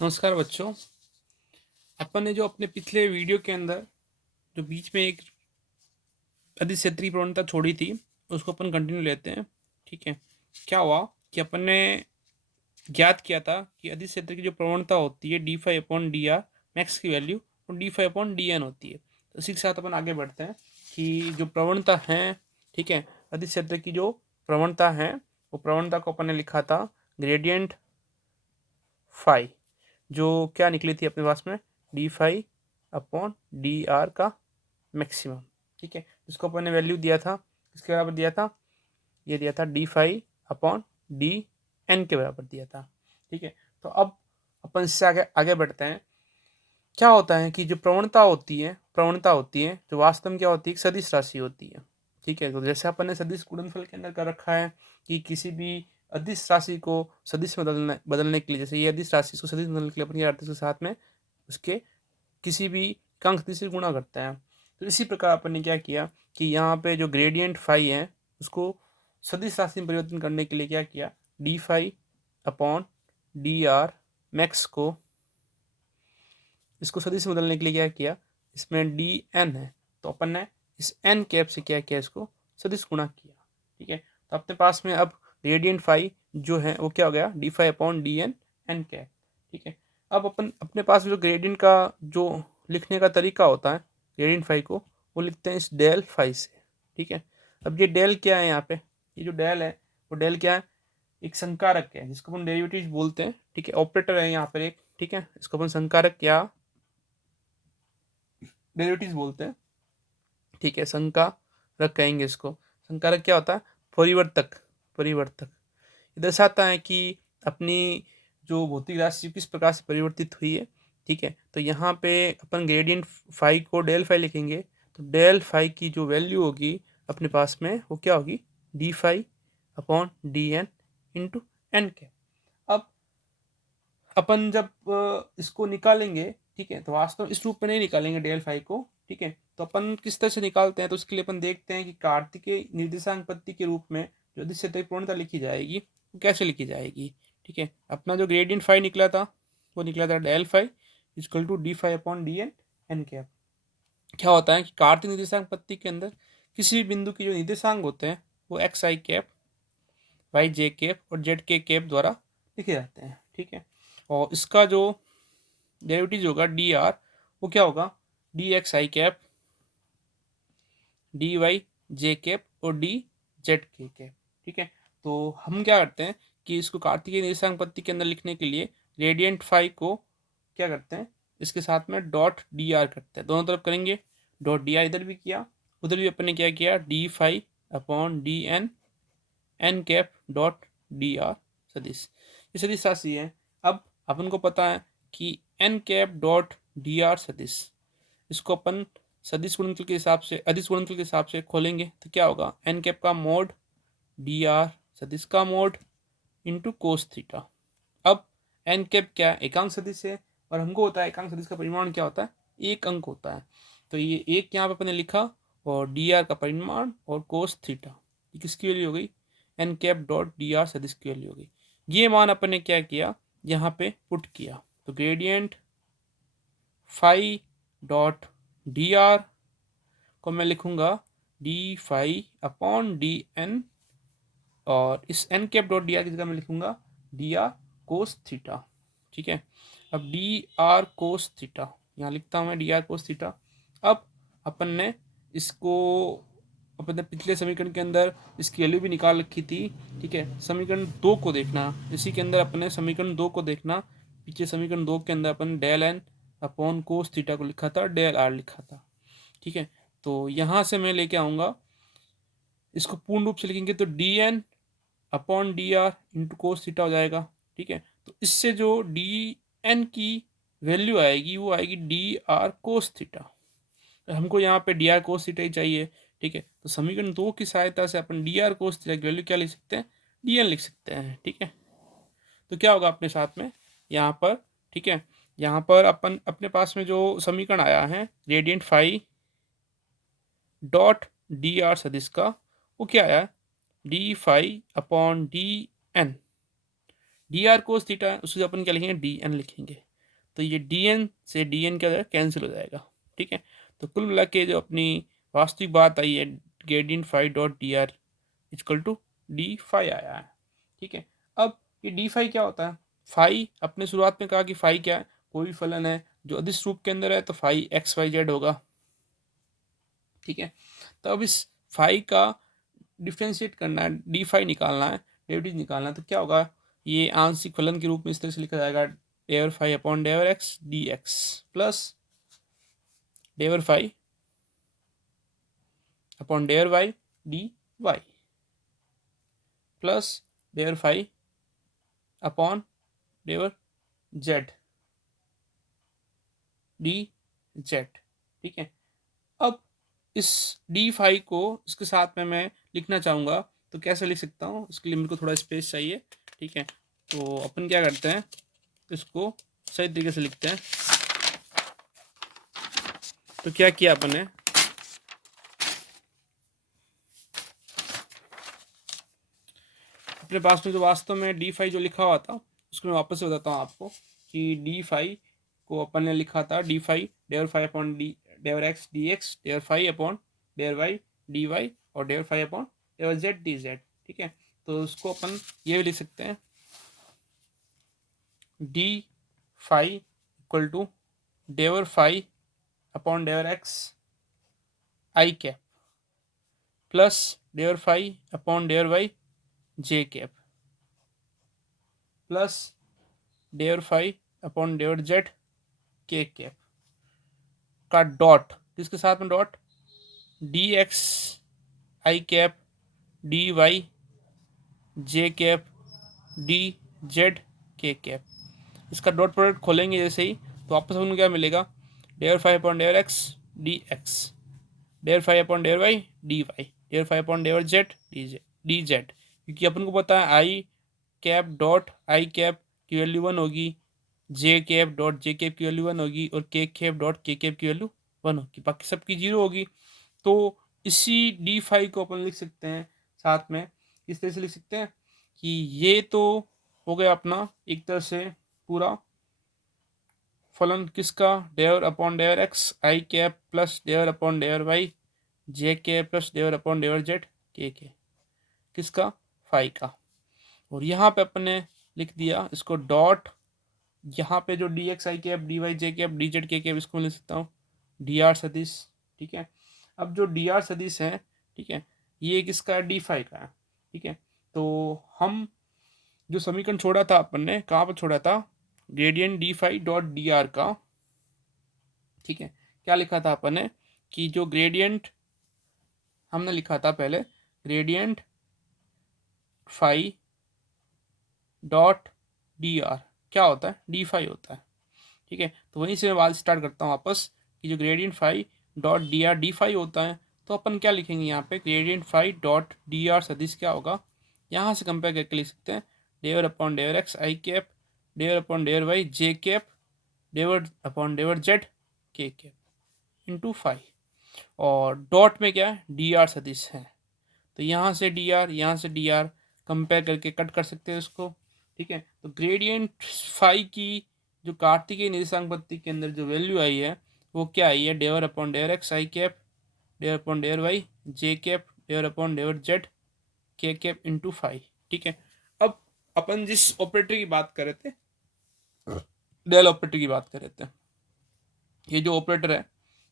नमस्कार बच्चों। अपन ने जो अपने पिछले वीडियो के अंदर जो बीच में एक अधिक्षेत्री प्रवणता छोड़ी थी उसको अपन कंटिन्यू लेते हैं। ठीक है, क्या हुआ कि अपन ने ज्ञात किया था कि अधिक्षेत्र की जो प्रवणता होती है d5/dr मैक्स की वैल्यू और d5/dn होती है। तो इसी के साथ अपन आगे बढ़ते हैं कि जो प्रवणता है, ठीक है, अधिक्षेत्र की जो प्रवणता है वो प्रवणता को अपन ने लिखा था ग्रेडियंट फाई, जो क्या निकली थी अपने पास में d5/dr का मैक्सिमम। ठीक है, जिसको अपन ने वैल्यू दिया था किसके बराबर दिया था, ये दिया था d5/dn के बराबर दिया था। ठीक है, तो अब अपन इससे आगे आगे बढ़ते हैं। क्या होता है कि जो प्रवणता होती है जो वास्तव में क्या होती है, एक सदिश राशि होती है। ठीक है, तो जैसे अपन ने सदिश गुणनफल के अंदर कर रखा है कि किसी भी अदिश राशि को सदिश में बदलने के लिए, जैसे ये अदिश राशि को सदिश में बदलने के लिए अपन क्या करते हैं, उसके साथ में उसके किसी भी एकांक सदिश से गुणा करते हैं। तो इसी प्रकार अपन ने क्या किया कि यहाँ पे जो ग्रेडियंट फाई है उसको सदिश राशि में परिवर्तन करने के लिए क्या किया, d5/dr मैक्स को इसको सदिश में बदलने के लिए क्या किया, इसमें डी एन है तो अपन ने इस एन कैप से क्या किया, इसको सदिश गुणा किया। ठीक है, तो अपने पास में अब रेडियंट फाई जो है वो क्या हो गया, d5/dn एन कैप। ठीक है, अब अपन अपने पास जो ग्रेडियंट का जो लिखने का तरीका होता है ग्रेडियंट फाई को, वो लिखते हैं इस डेल फाई से। ठीक है, अब ये डेल क्या है, यहाँ पे ये जो डेल है वो डेल क्या है, एक संकारक है जिसको अपन डेरिवेटिव बोलते हैं। ठीक है, ऑपरेटर है यहाँ पर एक। ठीक है, इसको अपन संकारक या डेरिवेटिव बोलते हैं। ठीक है, संकारक कहेंगे इसको। संकारक क्या होता है, परिवर्तक। परिवर्तक ये दर्शाता है कि अपनी जो भौतिक राशि किस प्रकार से परिवर्तित हुई है। ठीक है, तो यहाँ पे अपन ग्रेडियंट फाई को डेल फाई लिखेंगे, तो डेल फाई की जो वैल्यू होगी अपने पास में वो क्या होगी, d5/dn इंटू एन के। अब अपन जब इसको निकालेंगे, ठीक है, तो वास्तव इस रूप में नहीं निकालेंगे डेल फाई को। ठीक है, तो अपन किस तरह से निकालते हैं, तो उसके लिए अपन देखते हैं कि कार्तिकेय निर्देशांक पत्ति के रूप में जो अधिष्ठित पूर्णता लिखी जाएगी वो कैसे लिखी जाएगी। ठीक है, अपना जो ग्रेडियंट फाई निकला था वो निकला था del phi equal to d5/dn n cap. क्या होता है कि कार्तिक निर्देशांक पत्ति के अंदर किसी भी बिंदु के जो निर्देशांक होते हैं वो x i cap, Y j cap और जेड के कैप द्वारा लिखे जाते हैं। ठीक है, और इसका जो डेरिवेटिव होगा डी आर वो क्या होगा, D x i cap, d y j cap और डी जेड के कैप। ठीक है, तो हम क्या करते हैं कि इसको कार्तिकीय निर्देशांक पत्ति के अंदर लिखने के लिए रेडियंट फाई को क्या करते हैं, इसके साथ में डॉट डी आर करते हैं, दोनों तरफ करेंगे डॉट डी आर, इधर भी किया उधर भी अपन ने क्या किया, d5/dn n cap dot d r सदिश। ये सदिश राशि है। अब अपन को पता है कि n cap dot d r सदिश, इसको अपन सदिश गुणनफल के हिसाब से अदिश गुणनफल के हिसाब से खोलेंगे तो क्या होगा, एन कैप का मोड डी आर सदिश का मोड इंटू कोस थीटा। अब एन कैप क्या है, एकांक सदिश है और हमको होता है एकांक सदिश का परिमाण क्या होता है, एक अंक होता है। तो ये एक यहाँ पे अपने लिखा और डी आर का परिमाण और कोस थीटा, ये किसकी वैल्यू हो गई, n cap dot d r सदिश की वैल्यू हो गई। ये मान अपन ने क्या किया, यहाँ पे पुट किया, तो gradient phi dot d r को मैं लिखूंगा d5/dn और इस n cap dot d r की जगह मैं लिखूंगा डी आर कोस थीटा। ठीक है, अब डी आर कोस थीटा यहाँ लिखता हूँ मैं, डी आर कोस थीटा। अब अपन ने इसको अपने पिछले समीकरण के अंदर इसकी वैल्यू भी निकाल रखी थी। ठीक है, समीकरण 2 को देखना, इसी के अंदर अपने समीकरण 2 को देखना। पीछे समीकरण 2 के अंदर अपन डेल एन अपॉन कोस थीटा को लिखा था, डेल आर लिखा था। ठीक है, तो यहाँ से मैं लेके आऊँगा, इसको पूर्ण रूप से लिखेंगे तो dn/dr इंटू कोस थीटा हो जाएगा। ठीक है, तो इससे जो dn की वैल्यू आएगी वो आएगी dr कोस थीटा। हमको यहाँ पे dr कोस थीटा ही चाहिए। ठीक है, तो समीकरण 2 की सहायता से अपन dr कोस थीटा की वैल्यू क्या लिख सकते हैं, dn लिख सकते हैं। ठीक है, तो क्या होगा अपने साथ में यहाँ पर, ठीक है, यहाँ पर अपन अपने पास में जो समीकरण आया है gradient phi dot d r सदिश का, वो क्या आया, d5/dn, D R cos theta है उससे अपन क्या लिखेंगे, डी एन लिखेंगे। तो ये dn से dn क्या हो जाएगा, कैंसिल हो जाएगा। ठीक है, तो कुल मिला के जो अपनी वास्तविक बात आई है, gradient phi dot d r equal to d phi आया है। ठीक है, अब ये डी फाई क्या होता है? फाई, अपने शुरुआत में कहा कि फाई क्या है, कोई भी फलन है जो अदिश रूप के अंदर है तो फाई एक्स वाई जेड होगा। ठीक है, तो अब इस फाई का डिफ्रेंशिएट करना है, डी फाई निकालना है, डेरिवेटिव निकालना है, तो क्या होगा, ये आंशिक फलन के रूप में इस तरह से लिखा जाएगा, डेवर phi upon डेवर x d x plus डेवर phi upon डेवर y d y plus डेवर phi upon डेवर z d z. ठीक है, अब इस डी फाई को इसके साथ में मैं लिखना चाहूँगा, तो कैसे लिख सकता हूँ, इसके लिए मेरे को थोड़ा स्पेस चाहिए। ठीक है, तो अपन क्या करते हैं, इसको सही तरीके से लिखते हैं। तो क्या किया अपन ने, अपने पास में जो वास्तव में डी फाई जो लिखा हुआ था उसको मैं वापस से बताता हूँ आपको कि डी फाई को अपन ने लिखा था d phi del phi upon d del x d x, del phi upon डेवर y d y और del phi upon डेवर z d z. ठीक है, तो उसको अपन ये भी लिख सकते हैं, d phi equal to del phi upon डेवर x i cap plus डेवर phi upon डेवर y j cap plus डेवर phi upon डेवर z k cap का डॉट, किसके साथ में dot, d x i cap d y j cap d z k cap, इसका dot product खोलेंगे जैसे ही तो वापस उनको क्या मिलेगा, del five upon del x d x, del five upon del y d y, dare five upon dare z d z, क्योंकि अपन को पता है i cap dot i cap की वैल्यू 1 होगी, j cap dot j cap की वैल्यू 1 होगी और k cap dot k cap की वैल्यू 1 होगी, बाकी सबकी 0 होगी। तो इसी डी फाइव को अपन लिख सकते हैं साथ में, इस तरह से लिख सकते हैं कि ये तो हो गया अपना एक तरह से पूरा फलन किसका, del upon del x i cap plus del upon del y j k plus del upon dare z k किसका, फाई का। और यहाँ पे अपन ने लिख दिया इसको डॉट, यहाँ पे जो D x i cap d y j cap d z k cap, इसको मैं लिख सकता हूँ डी आर सदिश। ठीक है, अब जो डी आर सदिश है, ठीक है, ये किसका है, डी फाई का है। ठीक है, तो हम जो समीकरण छोड़ा था अपन ने, कहाँ पर छोड़ा था, gradient d phi dot d r का। ठीक है, क्या लिखा था अपन ने कि जो ग्रेडियंट हमने लिखा था पहले, gradient phi dot d r क्या होता है, डी फाई होता है। ठीक है, तो वहीं से मैं बात स्टार्ट करता हूँ वापस कि जो gradient phi dot d r d phi होता है, तो अपन क्या लिखेंगे यहाँ पे, gradient phi dot d r सदिश क्या होगा, यहाँ से कंपेयर करके लिख सकते हैं, डेवर upon डेवर x i cap डेवर upon डेवर y j cap डेवर upon डेवर z k cap into phi, और डॉट में क्या है, डी आर सदिश है, तो यहाँ से डी आर यहाँ से डी आर कंपेयर करके कट कर सकते हैं इसको। ठीक है, तो ग्रेडियंट फाई की जो कार्तिकीय निर्देशांक पद्धति के अंदर जो वैल्यू आई है वो क्या आई है, डेवर upon डेवर x i cap डेवर upon डेवर y j cap डेवर upon डेवर z k cap into phi. ठीक है, अब अपन जिस ऑपरेटर की बात कर रहे थे, डेल ऑपरेटर की बात कर रहे थे, ये जो ऑपरेटर है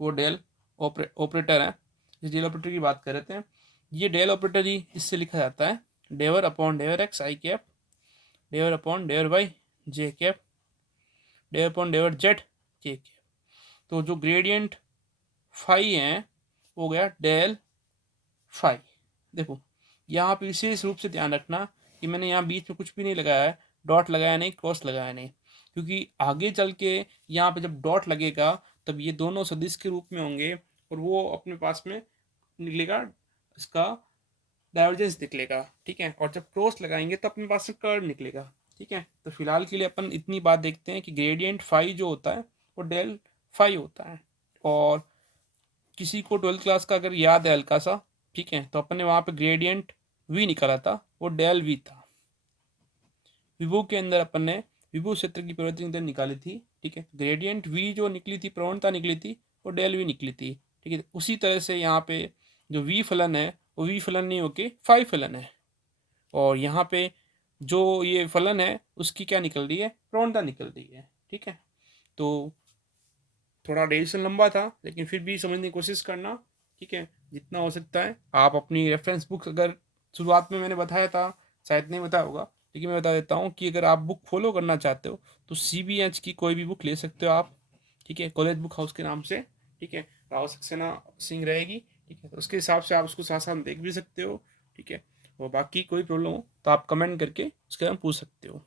वो डेल ऑपरेटर है, जिस डेल ऑपरेटर की बात कर रहे थे, ये डेल ऑपरेटर ही इससे लिखा जाता है डेवर upon डेवर x i cap डेवर upon डेवर y j cap डेवर upon डेवर z k cap. तो जो ग्रेडियंट फाई है हो गया डेल फाई। देखो यहाँ पे विशेष रूप से ध्यान रखना कि मैंने यहाँ बीच में कुछ भी नहीं लगाया है, डॉट लगाया नहीं, क्रॉस लगाया नहीं, क्योंकि आगे चल के यहाँ पे जब डॉट लगेगा तब ये दोनों सदिश के रूप में होंगे और वो अपने पास में निकलेगा, इसका डाइवर्जेंस निकलेगा। ठीक है, और जब क्रॉस लगाएंगे तो अपने पास में कर्व निकलेगा। ठीक है, तो फिलहाल के लिए अपन इतनी बात देखते हैं कि ग्रेडियंट फाई जो होता है वो डेल फाई होता है, और किसी को 12th क्लास का अगर याद है हल्का सा, ठीक है, तो अपन ने वहाँ पे ग्रेडियंट वी निकाला था, वो डेल वी था। विभो के अंदर अपन ने विभव क्षेत्र की परिवर्तन दर निकाली थी, ठीक है। ग्रेडियंट v जो निकली थी, प्रवणता निकली थी, वो डेल v निकली थी, ठीक है। उसी तरह से यहाँ पे जो v फलन है वो v फलन नहीं होके फाई फलन है, और यहाँ पे जो ये फलन है उसकी क्या निकल रही है, प्रवणता निकल रही है, ठीक है। तो थोड़ा डेरिवेशन लंबा था, लेकिन फिर भी समझने की कोशिश करना, ठीक है, जितना हो सकता है। आप अपनी रेफरेंस बुक, अगर शुरुआत में मैंने बताया था, शायद नहीं बताया होगा, लेकिन मैं बता देता हूँ कि अगर आप बुक फॉलो करना चाहते हो तो CBH की कोई भी बुक ले सकते हो आप, ठीक है, कॉलेज बुक हाउस के नाम से, ठीक है, राव सक्सेना सिंह रहेगी, ठीक है। तो उसके हिसाब से आप उसको साथ साथ देख भी सकते हो, ठीक है। और बाकी कोई प्रॉब्लम हो तो आप कमेंट करके उसके बारे में पूछ सकते हो।